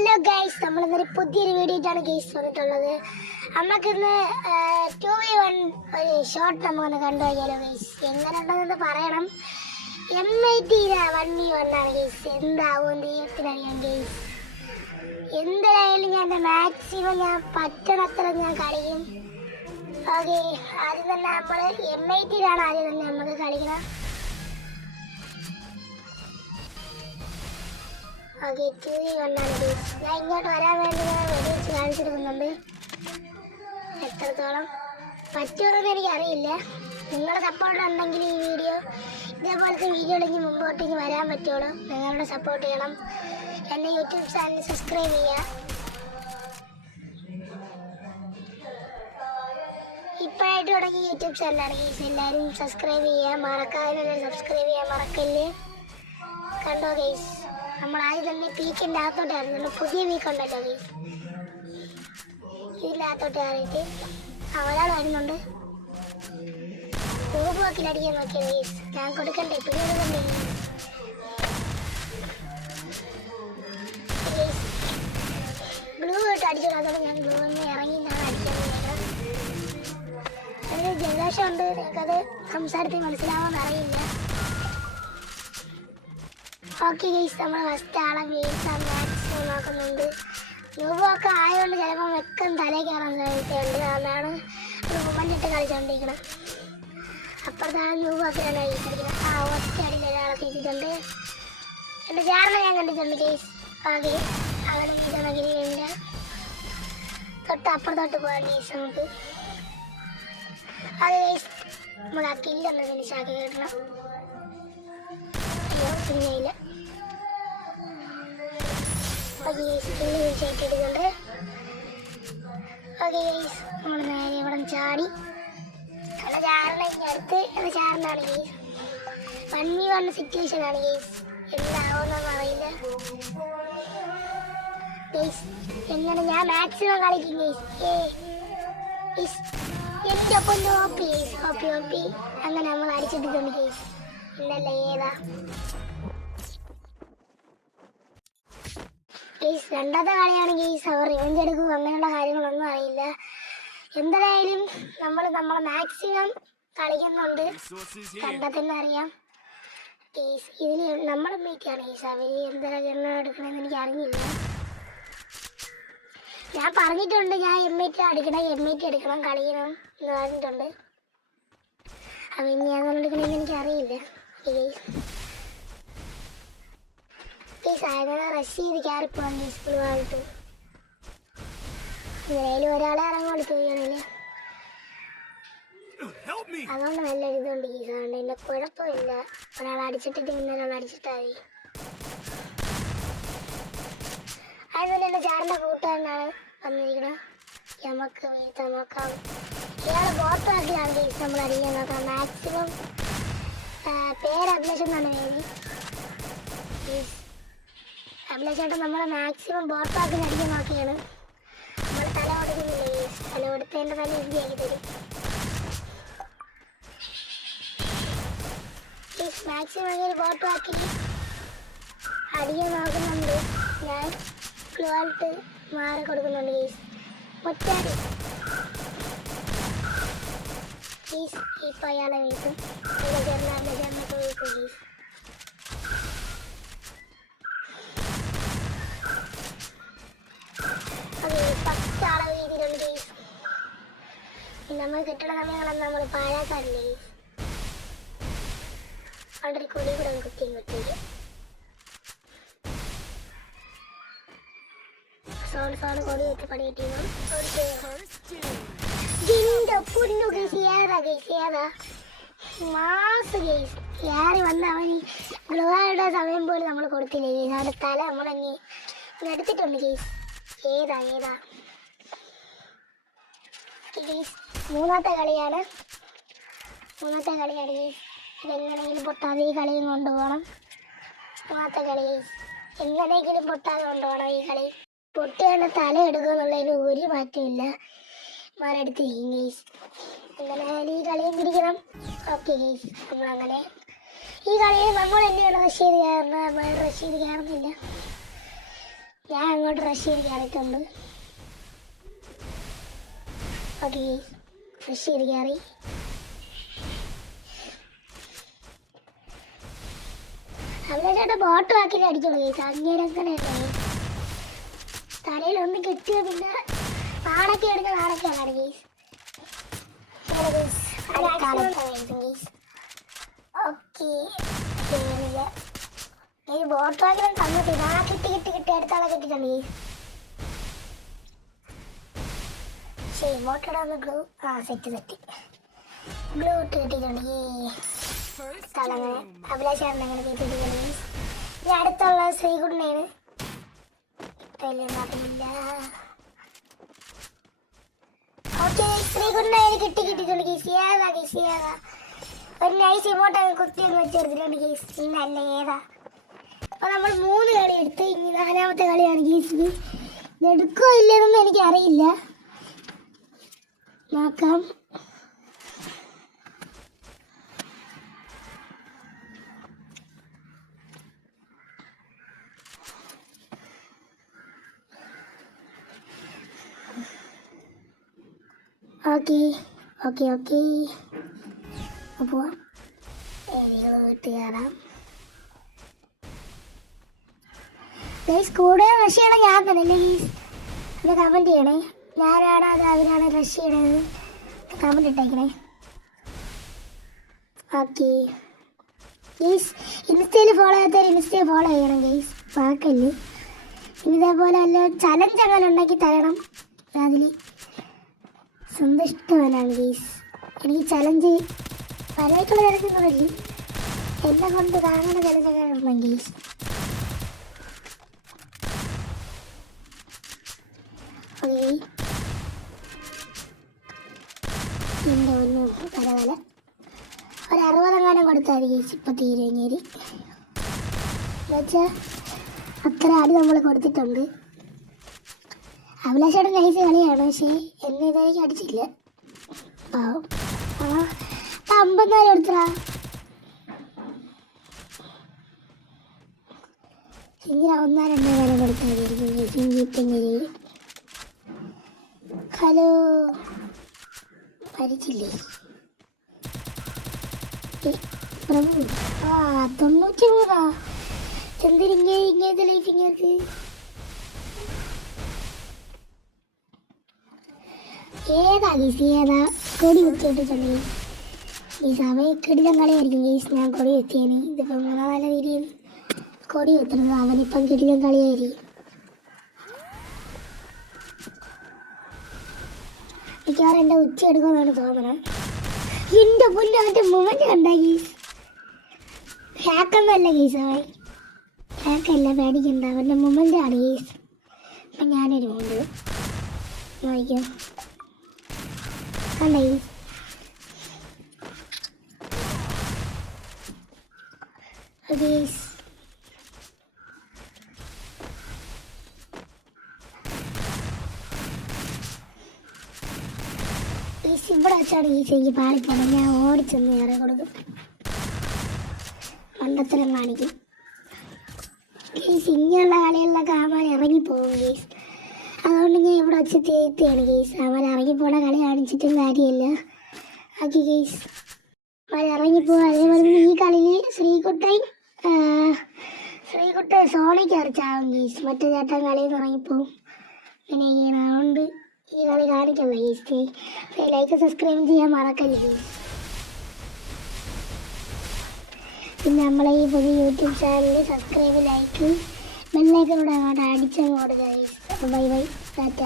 Hello guys, നമ്മളിന്നൊരു പുതിയൊരു video ആയിട്ടാണ് guys വന്നിട്ടുള്ളത്. നമുക്കിന്ന് 2v1 ഒരു ഷോട്ട് നമുക്കൊന്ന് കണ്ടുപോയാലോ ഗൈസ്. എങ്ങനെ ഉണ്ടെന്ന് പറയണം. M80 1v1 ആണ് ഗൈസ്. എന്താവും ദൈവത്തിനറിയാം ഗൈസ്. എന്തായാലും ഞാൻ മാക്സിമം പറ്റണത്ര ഞാൻ കളിക്കും. ഓക്കെ, ആദ്യം തന്നെ നമ്മൾ M80 ആദ്യം തന്നെ നമുക്ക് കളിക്കണം. ഓക്കെ, 2v1 ആണ് ഗൈസ്. ഞാൻ ഇങ്ങോട്ട് വരാൻ വേണ്ടി ഞാൻ വെടിവെച്ച് കാണിച്ചെടുക്കുന്നുണ്ട്. എത്രത്തോളം പറ്റുമെന്ന് എനിക്കറിയില്ല. നിങ്ങളുടെ സപ്പോർട്ട് ഉണ്ടെങ്കിൽ ഈ വീഡിയോ ഇതേപോലത്തെ വീഡിയോയിൽ ഇനി മുമ്പോട്ട് ഇനി വരാൻ പറ്റുള്ളൂ. നിങ്ങളുടെ സപ്പോർട്ട് ചെയ്യണം. എൻ്റെ യൂട്യൂബ് ചാനൽ സബ്സ്ക്രൈബ് ചെയ്യുക. ഇപ്പോഴായിട്ട് തുടങ്ങി യൂട്യൂബ് ചാനലാണ് ഗൈസ്. എല്ലാവരും സബ്സ്ക്രൈബ് ചെയ്യുക. മറക്കാതെ സബ്സ്ക്രൈബ് ചെയ്യാൻ മറക്കല്ലേ. കണ്ടോ ഗൈസ്, നമ്മൾ ആദ്യം തന്നെ പീക്കിൻ്റെ അകത്തോട്ടായിരുന്നു. പുതിയ പീക്ക് ഉണ്ടല്ലോ ഗൈസ്, ഇതിൻ്റെ അകത്തോട്ട് കയറിയിട്ട് ഒരാൾ വരുന്നുണ്ട്. പൂവാക്കിലടിക്കാൻ നോക്കിയത് ഗൈസ്. ഞാൻ കൊടുക്കണ്ടേ, പിടികൊടുക്കണ്ടേ ഗൈസ്. ഗ്ലൂ ഇട്ട് അടിച്ചോളാത്തോടെ ഞാൻ ഗ്ലൂ ഒന്ന് ഇറങ്ങി ഞാൻ അടിക്കാൻ നോക്കാം. അതിന് ജലദോഷമുണ്ട്, നിങ്ങൾക്കത് സംസാരത്തിൽ മനസ്സിലാവാൻ അറിയില്ല. ഓക്കെ ഗൈസ്, നമ്മൾ ഫസ്റ്റ് ആളെ വീഴ്ത്താൻ മാക്സിമം നോക്കുന്നുണ്ട്. ന്യൂബൊക്കെ ആയതുകൊണ്ട് ചിലപ്പോൾ വെക്കം തലയിൽ കയറാൻ സാധ്യതയുണ്ട്. അതാണ് മണ്ണിട്ട് കളിച്ചുകൊണ്ടിരിക്കണം. അപ്പുറത്താണ് ന്യൂബൊക്കെയാണ് കളിക്കുന്നത്. ഒറ്റ അടിയിൽ ഒരാളെ തിരിച്ചിട്ടുണ്ട്. എൻ്റെ ചേർന്ന് ഞാൻ കണ്ടിട്ടുണ്ട് ഗൈസ്. ഓക്കെ, അവിടെ വീതണഗിരിയുണ്ട്. അപ്പുറത്തോട്ട് പോകാൻ ഗൈസ് നമുക്ക്. അത് ഗൈസ്, നമ്മൾ ആ കില്ലൊന്ന് ഫിനിഷാക്കി കിട്ടണം. പിന്നെയില്ല. ഓക്കെ ഗൈസ്, കില്ല് ഫിനിഷാക്കിയിട്ടുണ്ട്. ഓക്കെ ഗൈസ്, നമ്മൾ നേരെ ഇവിടെ ചാടി. അവിടെ ചാറിനെ അടുത്ത് അത് ചാറിനാണ് ഗൈസ്. 1v1 സിറ്റുവേഷനാണ് ഗൈസ്. എന്താവുമെന്നൊന്നും അറിയില്ല ഗൈസ്. എങ്ങനെ ഞാൻ മാക്സിമം കളിക്കും ഗൈസ്. എൻ്റെ ഒപ്പം ഓപ്പി ഗൈസ്. ഓപ്പി അങ്ങനെ നമ്മൾ അടിച്ചിട്ടിട്ടുണ്ട് ഗൈസ്. ഇന്നല്ല ഏതാ ഗൈസ്, രണ്ടാമത്തെ കളിയാണ് ഗൈസ്. അവർ റിവെഞ്ച് എടുക്കും അങ്ങനെയുള്ള കാര്യങ്ങളൊന്നും അറിയില്ല. എന്തായാലും നമ്മളെ മാക്സിമം കളിക്കുന്നുണ്ട്. കണ്ടാൽ തന്നെ അറിയാം ഗൈസ്. ഇതിൽ നമ്മുടെ മീറ്റാണ് ഗൈസ്. അവർ എന്തെല്ലാം എണ്ണം എടുക്കണമെന്ന് എനിക്ക് അറിഞ്ഞില്ല. ഞാൻ പറഞ്ഞിട്ടുണ്ട് ഞാൻ M80 എടുക്കണം കളിക്കണം എന്ന് പറഞ്ഞിട്ടുണ്ട്. അപ്പം ഇനി ഞാൻ എടുക്കണമെന്ന് എനിക്കറിയില്ല ഗൈസ്. സാധനം റഷ് ചെയ്ത് കയറിപ്പോവാൻ സ്കൂളുമായിട്ട്. ഇതിലും ഒരാളെ ഇറങ്ങി കൊടുക്കുകയാണല്ലേ. അതുകൊണ്ട് നല്ലൊരു ഇതുണ്ട് ഈ സാധനം. എന്നെ കുഴപ്പമില്ല. ഒരാൾ അടിച്ചിട്ടിട്ട് പിന്നെ ഒരാൾ അടിച്ചിട്ടാൽ മതി. അതുപോലെ എൻ്റെ ചാറിൻ്റെ കൂട്ടുകാരനാണ് വന്നിരിക്കണം. നമുക്ക് വീഴ്ത്താൻ നോക്കാം. ഇയാൾ ബോട്ടാക്കിയാണ് ഗൈസ് നമ്മൾ അടിക്കാൻ നോക്കാം. മാക്സിമം പേര് അഭിലാഷം എന്നാണ് പേര്. അഭിലാഷേട്ടൻ നമ്മളെ മാക്സിമം ബോട്ടാക്കിന് അടിക്കാൻ നോക്കിയാണ്. നമ്മൾ തല കൊടുക്കുന്നില്ല ഗൈസ്. തല കൊടുത്തതിൻ്റെ തല ഈസിയാക്കി തരും. മാക്സിമം അങ്ങനെ ബോട്ടാക്കിന് അടിക്കാൻ നോക്കുന്നുണ്ട്. ഞാൻ ക്ലോട്ട് മാറി കൊടുക്കുന്നുണ്ട് ഗൈസ്. ഒറ്റയാടി ഗൈസ്. ഇപ്പം അയാളെ വീഴ്ത്തും. ചേർന്നൊക്കെ വീഴ്ത്തും ഗൈസ്. ഫസ്റ്റ് ആളെ വീതിയിലുണ്ട് ഗൈസ്. നമ്മൾ കിട്ടുന്ന സമയങ്ങളൊന്നും നമ്മൾ പാഴാക്കാറില്ല ഗൈസ്. വളരെ കുടി കൂടെ കുത്തിയും കുത്തിയില്ല. സോണ് കൊടി വെച്ച് പണി കിട്ടിയോ പൊന്നു ഗൈസ്. ഏതാ മാസ് ഗൈസ്. കയറി വന്ന അവന് ഗ്ലോയുടെ സമയം പോലും നമ്മൾ കൊടുത്തില്ല ഗൈസ്. അവൻ്റെ തല നമ്മളങ്ങി എടുത്തിട്ടുണ്ട് ഗൈസ്. ഏതാ ഗൈസ്. മൂന്നാമത്തെ കളിയാണ് ഗൈസ്. ഇതെങ്ങനെയെങ്കിലും പൊട്ടാതെ ഈ കളിയും കൊണ്ടുപോകണം. മൂന്നാമത്തെ കളി ഗൈസ്. എങ്ങനെയെങ്കിലും പൊട്ടാതെ കൊണ്ടുപോകണം ഈ കളി. പൊട്ടിയാണ് തല എടുക്കുക എന്നുള്ളതിന് ഒരു മാറ്റമില്ല. മാരെടുത്തിരിക്കും ഗൈസ്. അങ്ങനെ ഈ കളിയും പിടിക്കണം. ഓക്കെ ഗൈസ്, നമ്മളങ്ങനെ ഈ കളിയിൽ നമ്മൾ തന്നെയാണ് റഷ് ചെയ്ത് കയറുന്നത്. റഷ് ചെയ്ത് കയറുന്നില്ല. ഞാൻ അങ്ങോട്ട് റഷ് ചെയ്ത് കയറിയിട്ടുണ്ട്. ഓക്കെ റഷ് ചെയ്ത് കയറി. അവിടെ ചേട്ടാ ബോട്ട് ബാക്കിൽ അടിക്കുള്ളൂ കേസ്. അങ്ങനെയൊക്കെ തലയിലൊന്ന് കിട്ടിയ പിന്നെ നാടൊക്കെ എടുക്കുന്ന നാടൊക്കെയാണ് കേസ്. ഓക്കെ ഈ ബോട്ട് ബാക്കിലും തന്നിട്ടില്ല. ആ കിട്ടി അടുത്താളെ കിട്ടിയിട്ടുണ്ട് കേസ്. ശരി ബോട്ടിടാന്ന് ഗ്ലൂ. ആ സെറ്റ് ഗ്ലൂ ഇട്ട് കിട്ടിയിട്ടുണ്ട്. സ്ഥലങ്ങൾ അഭിലാഷാറിന് അങ്ങനെ കിട്ടിയിട്ടുണ്ട്. ഇനി അടുത്തുള്ള ശ്രീകുട്ടനാണ്. അറിയില്ല. ഓക്കെ ശ്രീകുട്ടനെ കിട്ടിയിട്ടുണ്ട് കേസ്. ഏതാ ഒരു നൈസ് ഇമോട്ട് കുത്തി അങ്ങ് വെച്ചെടുത്തിട്ടുണ്ട് കേസ്. നല്ല ഏതാ. അപ്പോൾ നമ്മൾ 3 കളി എടുത്ത് ഇനി 4ാമത്തെ കളിയാണ് കേസ്. ഇത് എടുക്കോ ഇല്ലെന്നൊന്നും എനിക്കറിയില്ല. നോക്കാം. ഓക്കെ അപ്പോൾ ഏരിയകൾ വിട്ട് കയറാം. കൂടുതൽ റഷ് ചെയ്യണം ഞാൻ തന്നെ അല്ലേ ഗീസ്? അത് കമൻറ്റ് ചെയ്യണേ. ഞാനാണ് അത് അവരാണ് റഷ് ചെയ്യണത്. കമൻറ്റ് ഇട്ടേക്കണേ. ഓക്കെ ഗീസ് ഇൻസ്റ്റയിൽ ഫോളോ ചെയ്യാത്തവർ ഇൻസ്റ്റയിൽ ഫോളോ ചെയ്യണം ഗീസ്. മറക്കല്ലേ. ഇതേപോലെ വല്ല ചലഞ്ച് അങ്ങനെ ഉണ്ടാക്കി തരണം. അതിൽ സ്വന്തം ഇഷ്ടവാനാണ് ഗീസ്. എനിക്ക് ചലഞ്ച് പലതായിട്ടുള്ള ചലഞ്ചൊന്നുമില്ല. എന്നെ കൊണ്ട് കാണുന്ന ചലഞ്ചൊക്കെ ഉണ്ടെങ്കിൽ ഗീസ്. ഓക്കെ എൻ്റെ ഒന്ന് പല ഒരു 60 കൊടുത്താൽ ഗീസ്. ഇപ്പം തീരുന്നേരി എന്നുവെച്ചാൽ അത്ര അടി നമ്മൾ കൊടുത്തിട്ടുണ്ട്. അഭിലാഷയുടെ നൈസ് കളിയാണ്. പക്ഷേ എന്നെ ഇതെനിക്ക് അടിച്ചില്ല. പാവം. 54 എടുത്തടാ. ഇങ്ങനെ 1-2 കൊടുത്താൽ ഹലോ പരിച്ചില്ലേ പ്രഭു. 93 ഇങ്ങനത്തെ ലൈഫ് ഇങ്ങൾക്ക്. ഏതാ ഗീസ് കൊടി കുത്തിയിട്ടിട്ടുണ്ട്. ഈ സമയക്കിടിലം കളിയായിരിക്കും ഗീസ്. ഞാൻ കൊടി കുത്തിയാണ്. ഇതിപ്പോൾ 3-4 രീതിയിൽ കൊടി കുത്തുന്നത്. അവനിപ്പം കിടിലം കളിയായിരിക്കും. മിക്കവാറും എൻ്റെ ഉച്ച എടുക്കുമെന്നാണ് തോന്നണം. എൻ്റെ പൊന്നെ അവൻ്റെ മൊമെൻ്റ് കണ്ടാ ഗീസ്. ഹാക്കൊന്നുമല്ല ഗീസ്. അവൻ ഹാക്കല്ല, പേടിക്കണ്ട. അവൻ്റെ മൊമെൻ്റാണ് ഗീസ്. അപ്പം ഞാനൊരു ഉണ്ട് നോക്കാം കണ്ട ഗീസ്. ഗീസ് ഇവിടെ വെച്ചാണ് ഗീസ് എനിക്ക് പാളിപ്പോണം. ഞാൻ ഓടിച്ചെന്ന് ഏറെ കൊടുക്കും. മണ്ടത്തരം കാണിക്കും ഗീസ്. ഇങ്ങനെയുള്ള കളികളിലൊക്കെ അവൻ ഇറങ്ങിപ്പോകും ഗീസ്. അതുകൊണ്ട് ഞാൻ ഇവിടെ വെച്ച് തേത്തിയാണ് ഗീസ്. അവൻ ഇറങ്ങിപ്പോണ കളി കാണിച്ചിട്ടും കാര്യമില്ല. ആക്കി ഗീസ് അവൻ ഇറങ്ങിപ്പോകും. അതേപോലെ ഈ കളിയിൽ ശ്രീകുട്ടൻ സോണിക്ക് അരച്ചാവും ഗീസ്. മറ്റേ ചേട്ടൻ കളിയിൽ നിന്ന് ഇറങ്ങിപ്പോവും. പിന്നെ അതുകൊണ്ട് ഈ കളി കാണിക്കല്ല ഗീസ്. ലൈക്ക് സബ്സ്ക്രൈബ് ചെയ്യാൻ മറക്കല്ലേ ഗീസ്. പിന്നെ നമ്മളെ ഈ പുതിയ യൂട്യൂബ് ചാനലിൽ സബ്സ്ക്രൈബ് ലൈക്ക് ബെല്ലൈക്കനോട് അങ്ങോട്ട് അടിച്ചങ്ങോട്ട് ഗീസ്. അപ്പോൾ ബൈ ടാറ്റ.